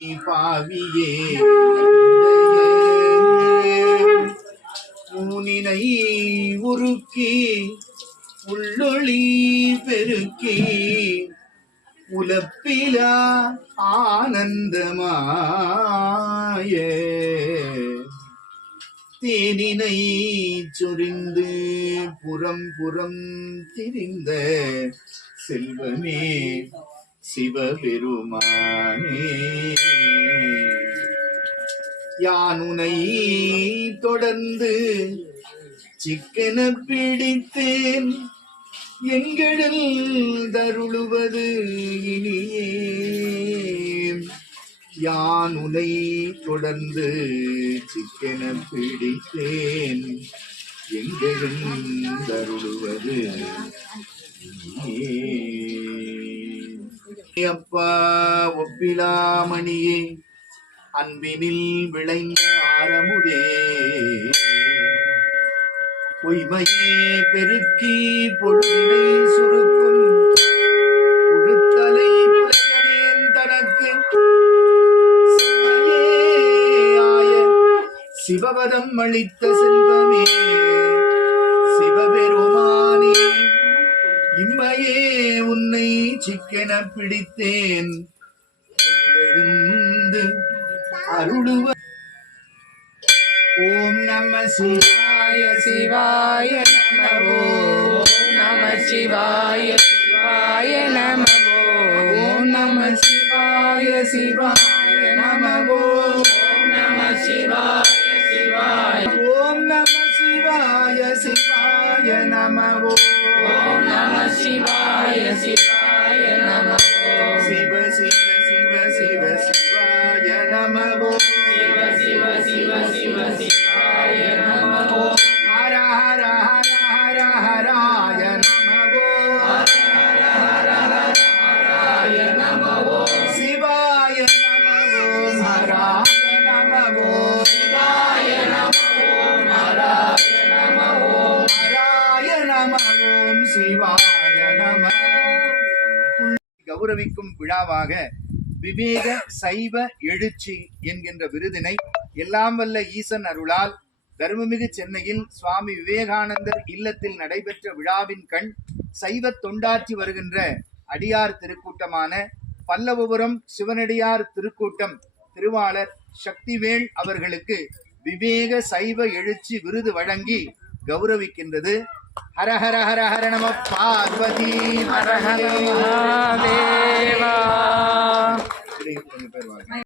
பாவியே ஊனினை உருக்கி உள்ளொளி பெருக்கி உலப்பிலா ஆனந்தமாய தேனினை சொரிந்து புறம் புறம் திரிந்த செல்வமே சிவபெருமானே யானுனை தொடர்ந்து சிக்கென பிடித்தேன் எங்களில் தருளுவது இனியே யானுனை தொடர்ந்து சிக்கென பிடித்தேன் எங்களில் தருளுவது இனியே அப்பா ஒப்பிலாமணியே அன்பினில் விளைந்த ஆரமுதே பொய்மையே பெருக்கி பொழுதினை சுருக்கும் புழுத்தலை புலையனேன் தனக்கு ஆய சிவபதம் அளித்த செல்வமே சிவபெருமானே இம்மையே உன்னை சிக்கென பிடித்தேன் எழுந்து அருளுவ ஓம் நம சிவாய சிவாய நமோ நம சிவாய சிவாய நமோ ஓம் நம சிவாய சிவாய நமோ நம சிவாய சிவாய ஓம் நம சிவாய சிவாய நமோ நம சிவாய சிவாய நமோ சிவ சிவ சிவ சிவ சிவாய நமோ சிவ சிவ சிவ சிவ சிவாய நமோ ஹர ஹர ஹர ஹர ஹராய நமோ ஹர ஹர ஹர ஹர ஹராய நமோ சிவாய நமோ ஹராய நமோ சிவாய நமோ ஹராய நமோ ஹராய நமோ சிவாய நம. கௌரவிக்கும் விழாவாக விவேக சைவ எழுச்சி என்கின்ற விருதினை எல்லாம் வல்ல ஈசன் அருளால் தர்மமிகு சென்னையில் சுவாமி விவேகானந்தர் இல்லத்தில் நடைபெற்ற விழாவின் கண் சைவ தொண்டாற்றி வருகின்ற அடியார் திருக்கூட்டமான பல்லவபுரம் சிவனடியார் திருக்கூட்டம் திருவாளர் சக்திவேல் அவர்களுக்கு விவேக சைவ எழுச்சி விருது வழங்கி கௌரவிக்கின்றது. ஹர ஹர ஹர ஹர நம பார்வதி ஹர ஹர மகாதேவா.